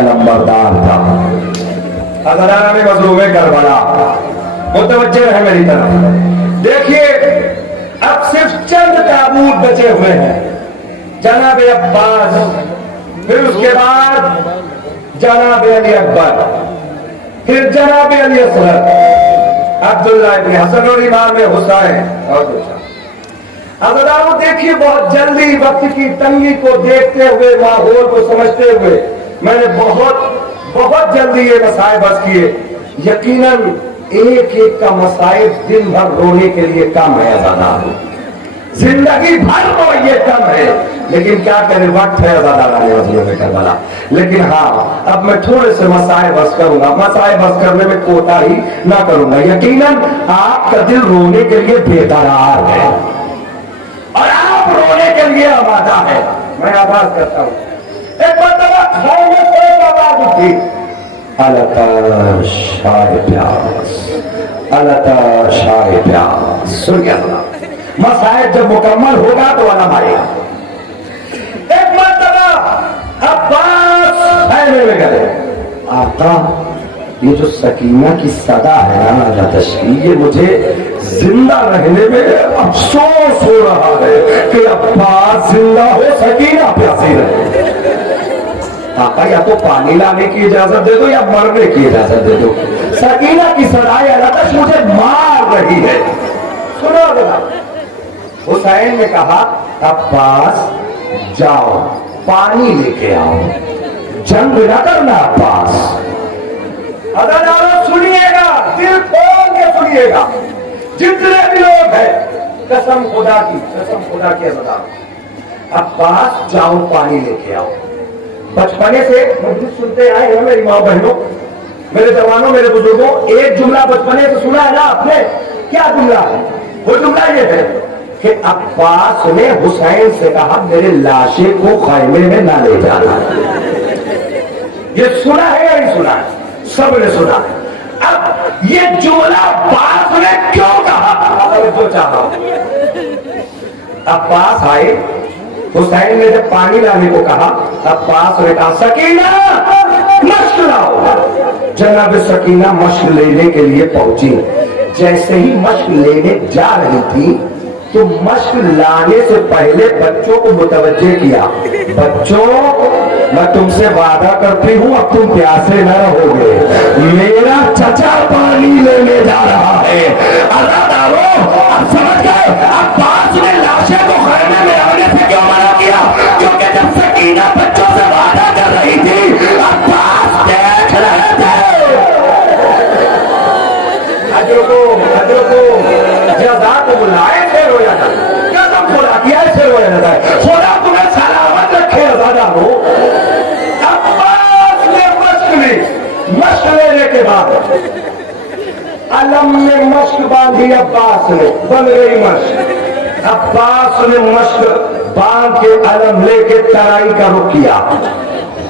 का नंबरदार था। हज़रात में मज़लूम करबला मुतवज्जे है मेरी तरफ। देखिए अब सिर्फ चंद ताबूत बचे हुए हैं। जनाब अब्बास, फिर उसके बाद जनाब अली अकबर, फिर जनाब अली असगर, अब्दुल्लाह इब्न हसन और इमाम हुसैन। और हज़रात देखिए बहुत जल्दी वक्त की तंगी को देखते हुए, माहौल को समझते हुए मैंने बहुत जल्दी ये मसाइब बस किए। यकीनन एक एक का मसाइब दिन भर रोने के लिए कम है अज़ादार, जिंदगी भर को ये कम है, लेकिन क्या करें वक्त है अज़ादार मज़लूम करबला। लेकिन हाँ अब मैं थोड़े से मसाइब बस करूंगा, मसाइब बस करने में कोताही ना करूंगा। यकीनन आपका दिल रोने के लिए बेकरार है और आप रोने के लिए आमादा है। मैं आवाज करता हूँ। एक मरतबा घर में कोई आवाज उठी, अलता शाह प्यास, अलता शाह प्यास। सुन क्या सुना? मसाइब जब मुकम्मल होगा तो आलम आएगा। एक मरतबा अब्बास खैमे में गए। आका ये जो सकीना की सदा है ना तशकील, ये मुझे जिंदा रहने में अफसोस हो रहा है कि अब्बास जिंदा हो, सकीना प्यासी रहे। आका या तो पानी लाने की इजाजत दे दो या मरने की इजाजत दे दो। सकीना की सदाए अल्लाह मुझे मार रही है। सुनो जरा, हुसैन ने कहा अब्बास जाओ पानी लेके आओ, जंग न करना अब्बास। अदादारों सुनिएगा, दिल खोल के सुनिएगा, जितने भी लोग हैं, कसम खुदा की अदादारों, अब्बास जाओ पानी लेके आओ। बचपने से मजलिस सुनते आए हैं मेरी माँ बहनों, मेरे जवानों, मेरे बुजुर्गों, एक जुमला बचपने से सुना है ना आपने? क्या जुमला है? वो जुमला ये है कि अब्बास ने हुसैन से कहा मेरे लाशे को खैमे में ना ले जाना। ये सुना है या नहीं सुना है? सबने सुना है। अब ये जुमला अब्बास ने क्यों कहा? जो चाह रहा हूं, अब्बास आए, हुसैन ने जब पानी लाने को कहा, अब्बास ने कहा सकीना मश्क लाओ। जनाब सकीना मश्क लेने के लिए पहुंची। जैसे ही मश्क लेने जा रही थी तो मश्क लाने से पहले बच्चों को मुतवज्जे किया, बच्चों मैं तुमसे वादा करती हूँ अब तुम प्यासे न रहोगे, मेरा चचा पानी लेने जा रहा है। अब समझ गए अब्बास ने लाशे को खैमे में आने से क्यों मना किया? क्योंकि जब सकीना बच्चों से वादा कर रही थी अब्बास देख रहे थे। हजरों को जज़ा को बुलाए थे रोया था, कसम खुदा की ऐसे रोया जाता है। खुदा तुम्हें सलामत रखे अज़ादारो। अब्बास ने मश्क ली, मश्क लेने के बाद अलम में मश्क बांधी, अब्बास ने बन गई मश्क। अब्बास ने मश्क बांध के अलम लेके तराई का रुख किया।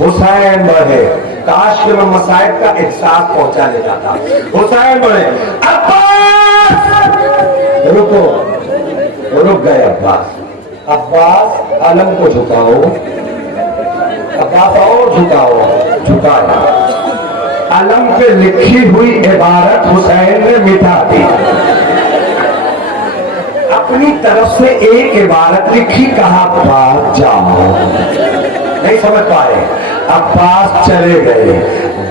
हुसैन बढ़े, काश के मैं मसाइब का एहसास पहुंचा ले जाता। हुसैन बढ़े, अब्बास रुको, रुक गए अब्बास। अब्बास अलम को झुकाओ, अब्बास और झुकाओ, झुकाया। अलम पे लिखी हुई इबारत हुसैन ने मिटा दी। अपनी तरफ से एक इबारत लिखी, कहा अब्बास जाओ। नहीं समझ पाए, अब्बास चले गए।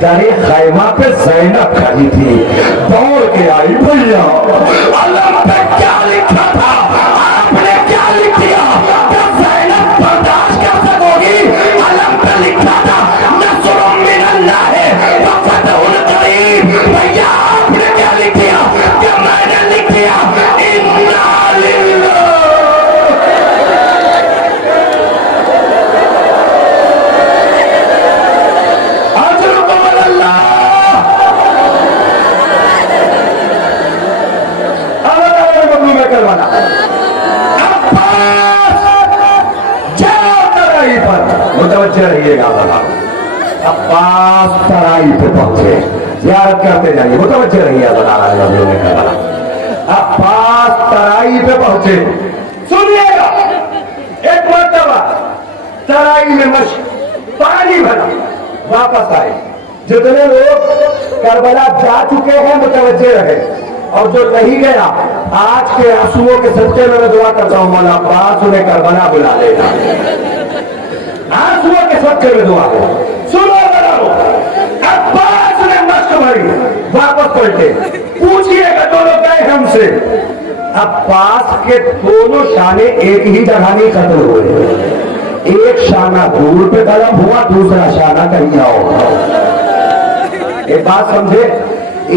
दरे खैमा पे ज़ैनब खड़ी थी, दौड़ के आई, भैया अलम पे क्या लिखा था? आपने क्या लिख दिया? ज़ैनब बर्दाश्त कर सकोगी? अलम पे लिखा था नस्रुम मिनल्लाह व फतहुन करीब। भैया आपने क्या लिख दिया? क्या मैंने लिख दिया इन्ना लिल्लाह। मुतवज्जे रहिएगा। अब्बास तराई पे पहुंचे, ज़ियारत करते जाइए, मुतवज्जे रहिए। अब्बास तराई पे पहुंचे, सुनिएगा। एक मरतबा तराई में मश्क पानी भरा, वापस आए। जितने लोग करबला जा चुके हैं मुतवज्जे रहे, और जो नहीं गया आज के आंसुओं के सच्चे में मैं दुआ करता हूं मौला अब्बास उन्हें करबला बुला लेना। आंसुओं के सच्चे में दुआ है। सुनो बनाओ, अब्बास ने मस्त भरी वापस पलटे, पूछिएगा दोनों गए हमसे। अब्बास के दोनों शाने एक ही जगह नहीं खत्म हुए, एक शाना दूर पे कलम हुआ, दूसरा शाना कहीं आओ। एक बात समझे,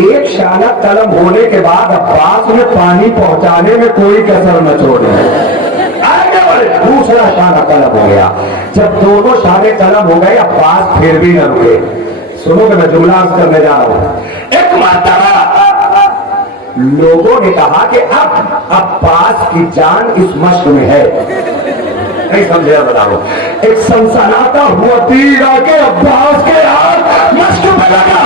एक शाना कलम होने के बाद अब्बास में पानी पहुंचाने में कोई कसर न छोड़े, आगे बढ़े। दूसरा शाना कलम हो गया। जब दोनों शाने कलम हो गए अब्बास फिर भी न रुके। सुनो कि मैं जुमला अर्ज करने जा रहा हूं। एक मर्तबा लोगों ने कहा कि अब अब्बास की जान इस मश्क में है। नहीं समझे बताओ, एक सनसनाता हुआ तीर आके अब्बास के हाथ मश्क में लगा,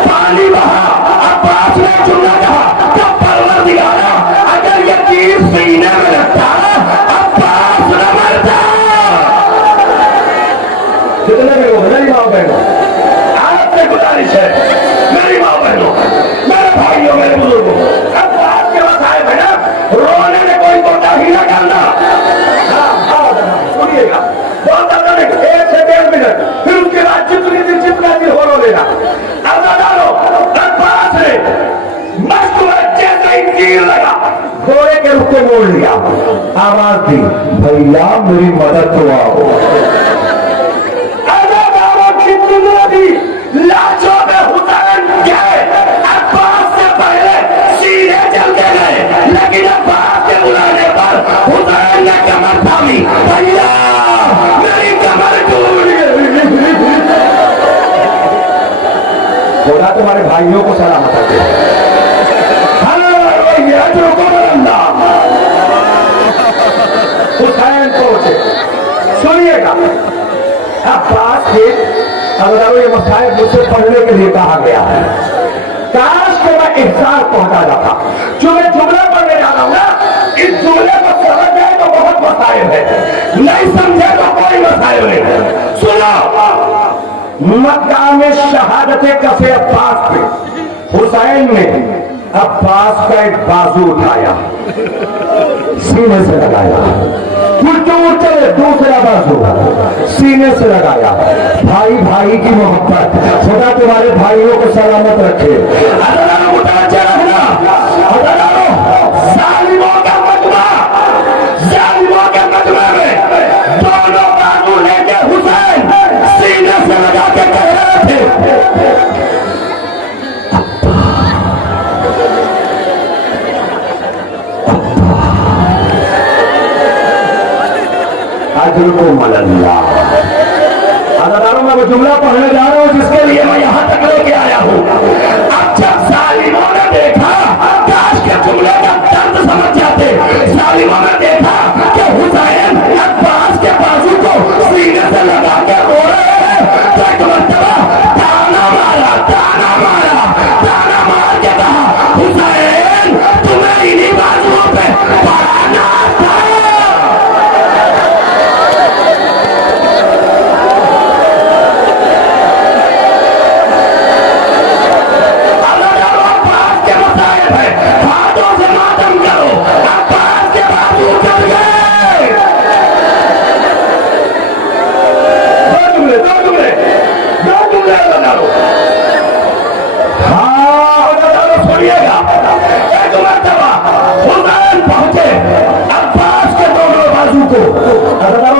पानी बहा। अब्बास ने जुमला कहा, जब परवरदिगारा अगर ये तीर सीने में लगता अब्बास न मरता। जितने भी लोग मेरी माँ बहनों, आपसे गुजारिश है, मेरी माँ बहनों, मेरे भाइयों, मेरे बुजुर्गों, अब्बास के मसाइब है ना, रोने में कोई कोताही न करना। सुनिएगा, बहुत ज्यादा नहीं, 1 से 1.5 मिनट, फिर उसके बाद जितना दिन हो रो लेना। अब डालो, अब्बास ने मस्त जैसे ही तीर लगा, घोड़े के रुख को मोड़ लिया, आवाज दी, भैया मेरी मदद तो आओ। लाशों में हुसैन गए, अब्बास से पहले सीधे चल के गए, लेकिन अब्बास के बुलाने पर हुसैन ने कमर थामी, भैया मेरी कमर टूट गई। खुदा तुम्हारे भाइयों को सलामत रखे। हुसैन पहुंचे। सुनिएगा, अब्बास के अगर ये मसाइब मुझसे पढ़ने के लिए कहा गया है, काश के मैं एहसास पहुंचा जाता। जो मैं जुमला पढ़ने जा रहा हूं ना, इस जुमले को समझ जाए तो बहुत मसाइब है, नहीं समझे तो कोई मसाइब नहीं। सुनो, मक्का में शहादत कफे अब्बास पे हुसैन ने अब्बास का एक बाजू उठाया, सीने से लगाया, चले दूसरा बाजू सीने से लगाया। भाई भाई की मोहब्बत, खुदा तुम्हारे भाइयों को सलामत रखे। जालिमों के मजमे में दोनों बाजू लेके हुसैन सीने से लगा के कह रहे थे, मैं जुमला पढ़ने जा रहा हूं जिसके लिए मैं यहां तक लेके आया हूं। अब जब जालिमों ने देखा, काश के जुमले का दर्द समझ जाते, जालिमों ने देखा कि हुसैन अब्बास के बाजू को सीने से लगा के रो रहे हैं, तो एक मर्तबा ताना मारा, ताना मारा, ताना मार के कहा, हुसैन तुम्हें इन्हीं बाजुओं पे पड़ना था।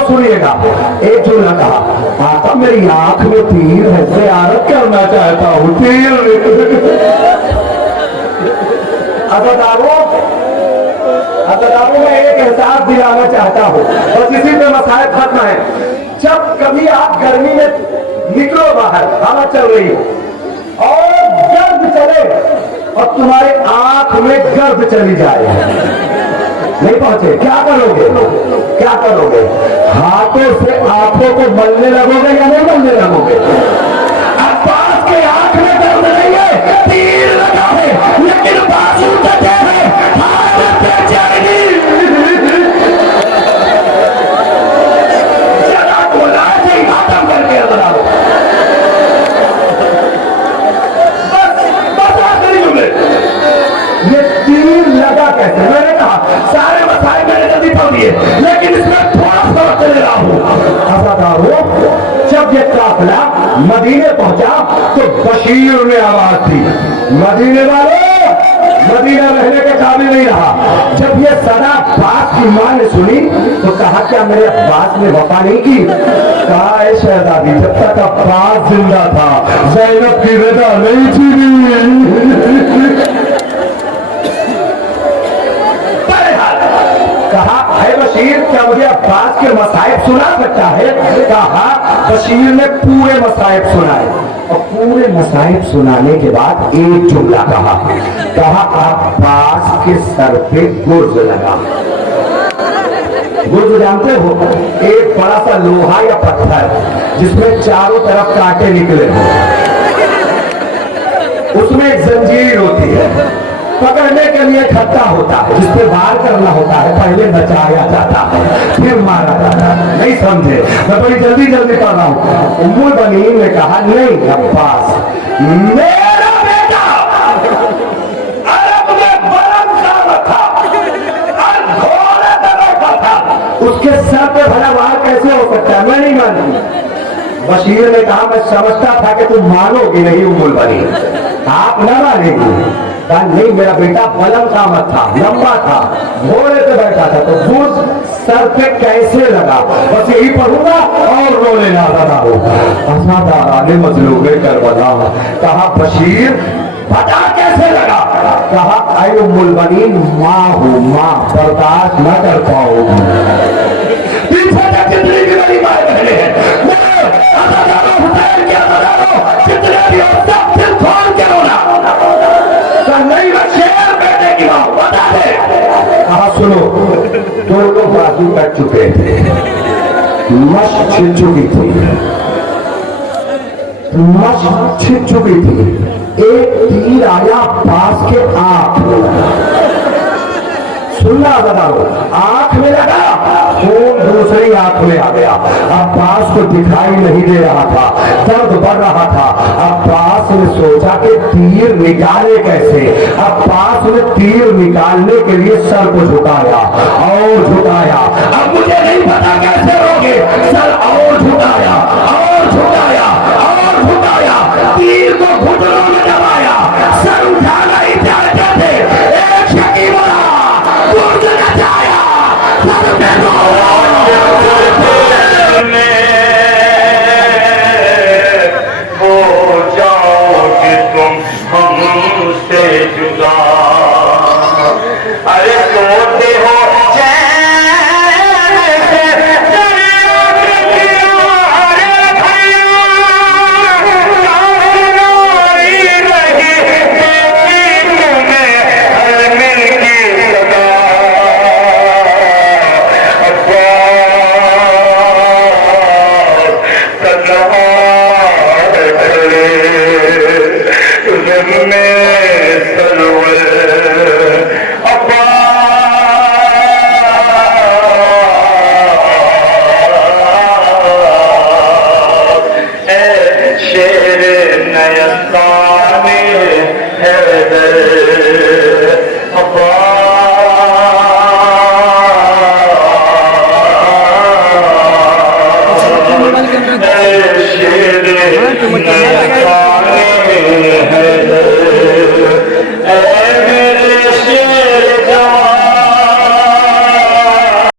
सुनिएगा, एक जुमला कहा, आका मेरी आंख में तीर है, ज़ियारत करना चाहता हूँ, तीर। अदादारों में एक एहसास दिलाना चाहता हूँ, बस इसी पे मसाइल खत्म है। जब कभी आप गर्मी में निकलो बाहर, हवा चल रही हो और गर्द चले और तुम्हारे आंख में गर्द चली जाए, नहीं पहुंचे, क्या करोगे? क्या करोगे? हाथों से आंखों को मलने लगोगे या नहीं मलने लगोगे? अब्बास के आंख में दर्द नहीं है, तीर लगा है, लेकिन बाजू कटे हैं, हाथ पे जाएगी। जरा को लाठी खत्म करके बताओ। یہ تیر لگا کیسے؟ میں نے کہا سارے مسائل میں نے جلدی پڑھ دیے لیکن اس میں تھوڑا سا وقت لے رہا ہوں. عزادارو جب یہ قافلہ مدینے پہنچا تو بشیر نے آواز دی مدینے والوں مدینہ رہنے کے قابل نہیں رہا. جب یہ صدا عباس کی ماں نے سنی تو کہا کیا میرے عباس نے وفا نہیں کی؟ کہا اے شہزادی جب تک عباس زندہ تھا زینب کی رضا نہیں تھی. کہا اے بشیر کیا مجھے عباس کے مصائب سنا سکتا ہے؟ کہا بشیر نے پورے مصائب سنائے اور پورے مصائب سنانے کے بعد ایک جملہ کہا عباس کے سر پہ گرز لگا. گرز جانتے ہو ایک بڑا سا لوہا یا پتھر جس میں چاروں طرف کانٹے نکلے ہو, اس میں ایک زنجیر ہوتی ہے, پکڑنے کے لیے کھٹا ہوتا ہے جس پہ وار کرنا ہوتا ہے, پہلے نچایا جاتا ہے پھر مارا جاتا ہے. نہیں سمجھے؟ میں بڑی جلدی پڑھ رہا ہوں. ام البنین نے کہا نہیں عباس میرا بیٹا عرب میں بلند قامت تھا اور گھوڑے پہ بیٹھا تھا, اس کے سر پہ بھلا وار کیسے ہو سکتا ہے؟ میں نہیں مانتی. بشیر نے کہا میں سمجھتا تھا کہ تم مانو گی نہیں ام البنین, آپ نہ مانیں گی. کہا نہیں میرا بیٹا بلند قامت تھا, لمبا تھا, گھوڑے پہ بیٹھا تھا, تو گرز سر پہ کیسے لگا؟ بس یہی پڑھوں گا اور رونے لگا ہوگا. عزاداران مظلوم کربلا کہا بشیر پتا کیسے لگا؟ کہا اے ام البنین ماں ہوں, ماں برداشت نہ کر پاؤ گی. پیچھے تک جتنی بھی بڑی مائیں بہنیں ہیں جتنے بھی ہو سب دل کھول کے رونا. نہیں میں شیر بیٹے کی ماں بتا دے. کہا سنو دونوں بازو کٹ چکے تھے, مشق چھن چکی تھی, مشق چھن چکی تھی. ایک تیر آیا عباس کے آنکھ میں, سننا عزادارو, آنکھ میں لگا, خون دوسری آنکھ میں آ گیا. عباس کو دکھائی نہیں دے رہا تھا, درد بڑھ رہا تھا. عباس نے سوچا کہ تیر نکالے کیسے. عباس نے تیر نکالنے کے لیے سر کو جھکایا اور جھکایا. اب مجھے نہیں پتا کیسے روگے, سر اور جھکایا اور جھکایا اور جھکایا, تیر کو گھٹنوں میں دبایا, سر اٹھانا ہی چاہتے تھے. ایک شکی بڑا گرد نچایا, سر پہ ہو جاؤ کہ تم ہم سے جدا, ارے سوتے ہو شیر